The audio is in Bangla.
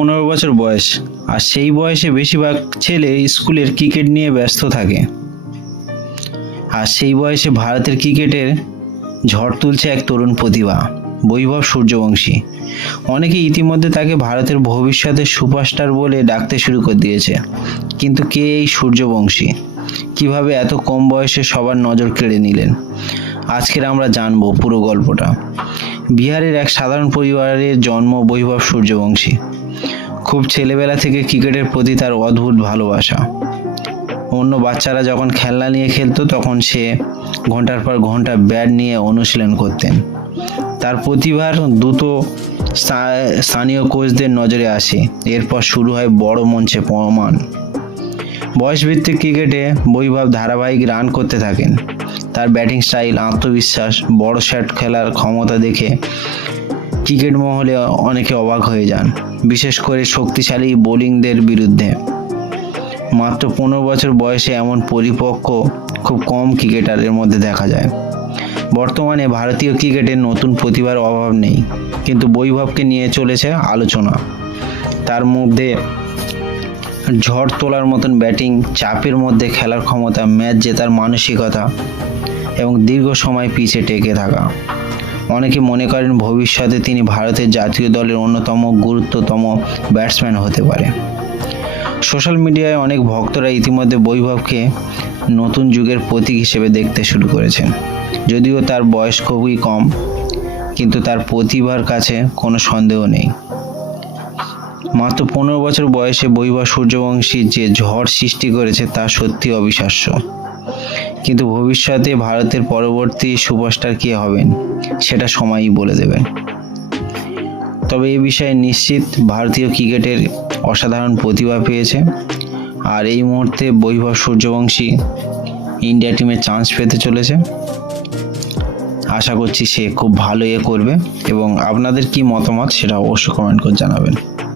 15 বছর বয়স, আর সেই বয়সে বেশিরভাগ ছেলে স্কুলের ক্রিকেট নিয়ে ব্যস্ত থাকে। আর সেই বয়সে ভারতের ক্রিকেটের ঝড় তুলছে এক তরুণ প্রতিভা, বৈভব সূর্যবংশী। অনেকে ইতিমধ্যে তাকে ভারতের ভবিষ্যতের সুপারস্টার বলে ডাকতে শুরু করে দিয়েছে। কিন্তু কে এই সূর্যবংশী? কিভাবে এত কম বয়সে সবার নজর কেড়ে নিলেন? আজকের আমরা জানবো পুরো গল্পটা। বিহারের এক সাধারণ পরিবারের জন্ম বৈভব সূর্যবংশী। খুব ছেলেবেলা থেকে ক্রিকেটের প্রতি তার অদ্ভুত ভালোবাসা। অন্য বাচ্চারা যখন খেলনা নিয়ে খেলতো তখন সে ঘন্টার পর ঘন্টা ব্যাট নিয়ে অনুশীলন করতেন। তার প্রতিভার দ্রুত স্থানীয় কোচদের নজরে আসে। এরপর শুরু হয় বড় মঞ্চে প্রমাণ। বয়সভিত্তিক ক্রিকেটে বৈভব ধারাবাহিক রান করতে থাকেন। তার ব্যাটিং স্টাইল, আত্মবিশ্বাস, বড় শট খেলার ক্ষমতা দেখে ক্রিকেট মহলে অনেকে অবাক হয়ে যান, বিশেষ করে শক্তিশালী বোলিংদের বিরুদ্ধে। মাত্র 15 বছর বয়সে এমন পরিপক্ক খুব কম ক্রিকেটারের মধ্যে দেখা যায়। বর্তমানে ভারতীয় ক্রিকেটে নতুন প্রতিভার অভাব নেই, কিন্তু বৈভবকে নিয়ে চলেছে আলোচনা। তার মধ্যে ঝড় তোলার মতন ব্যাটিং, চাপের মধ্যে খেলার ক্ষমতা, ম্যাচ জেতার মানসিকতা এবং দীর্ঘ সময় পিচে টেকে থাকা। অনেকে মনে করেন ভবিষ্যতে তিনি ভারতের জাতীয় দলের অন্যতম গুরুত্বতম ব্যাটসম্যান হতে পারে। সোশ্যাল মিডিয়ায় অনেক ভক্তরা ইতিমধ্যে বৈভবকে নতুন যুগের প্রতীক হিসেবে দেখতে শুরু করেছেন। যদিও তার বয়স খুবই কম, কিন্তু তার প্রতিভার কাছে কোনো সন্দেহ নেই। মাত্র 15 বছর বয়সে বৈভব সূর্যবংশী যে ঝড় সৃষ্টি করেছে তা সত্যি অবিশ্বাস্য। কিন্তু ভবিষ্যতে ভারতের পরবর্তী সুপারস্টার কে হবেন সেটা সময়ই বলে দেবেন। তবে এই বিষয়ে নিশ্চিত ভারতীয় ক্রিকেটের অসাধারণ প্রতিভা পেয়েছে। আর এই মুহূর্তে বৈভব সূর্যবংশী ইন্ডিয়া টিমে চান্স পেতে চলেছে। আশা করছি সে খুব ভালো করবে। এবং আপনাদের কি মতামত সেটা অবশ্যই কমেন্ট করে জানাবেন।